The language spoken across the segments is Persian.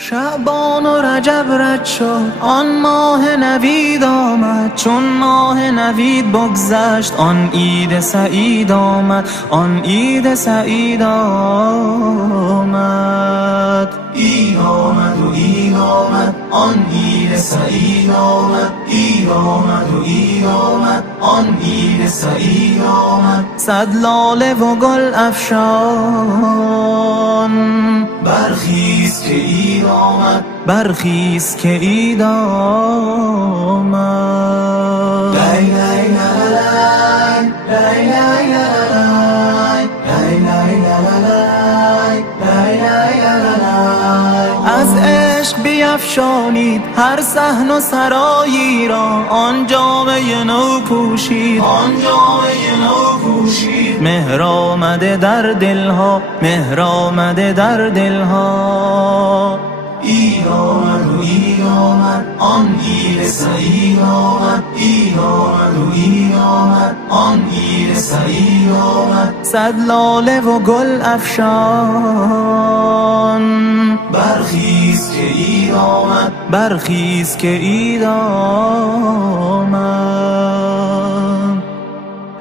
شعبان و رجب رد شد، آن ماه نوید آمد. چون ماه نوید بگذشت، آن عید سعید آمد. آن عید سعید آمد. عید آمد و عید آمد، آن عید سعید آمد. عید آمد و عید آمد، آن عید سعید آمد. صد لاله و گل افشان، برخیز که عید آمد. برخیز که عید آمد. لای لای لای لای لای لای لای لای. از عشق بیفشانید هر صحن و سرایی را، آن جامه نو پوشید، آن جامه نو پوشید. مهر آمده در دلها، مهر آمده در دلها. عید آمد و عید آمد، آن عید سعید آمد. عید آمد و عید آمد، آن عید سعید آمد. صد لاله و گل افشان، برخیز که عید آمد. برخیز که عید آمد.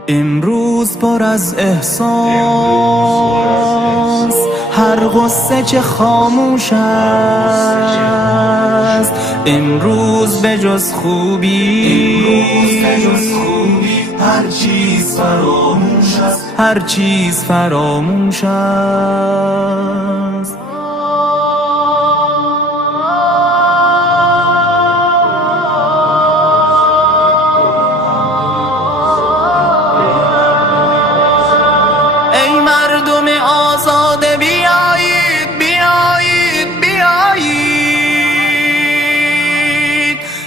امروز پر از احساس، هر غصه چه خاموش است. امروز به جز خوبی، هر چیز فراموش است. هر چیز فراموش است. ای مردم آزاده بیایید، بیایید، بیایید.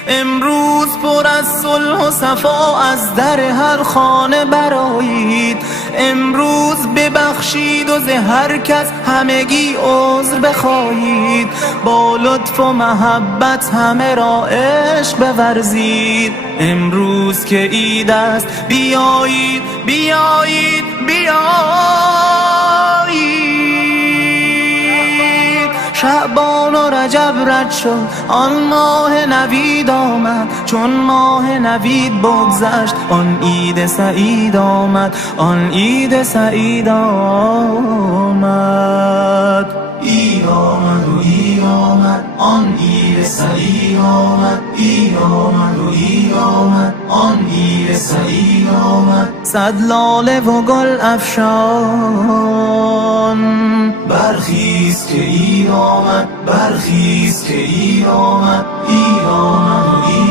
امروز پر از صلح و صفا از در هر خانه برآیید. امروز ببخشید و ز هر کس همگی عذر بخواهید. با لطف و محبت همه را عشق بورزید. امروز که عید است بیایید، بیایید، بیایید. شعبان و رجب رد شد، آن ماه نوید آمد. چون ماه نوید بگذشت، آن عید سعید آمد. آن عید سعید آمد. عید آمد و عید آمد، آن عید سعید آمد. عید آمد و عید آمد، آن عید سعید آمد. صد لاله و گل افشان، برخیز که عید آمد. برخیز که عید آمد. عید آمد و عید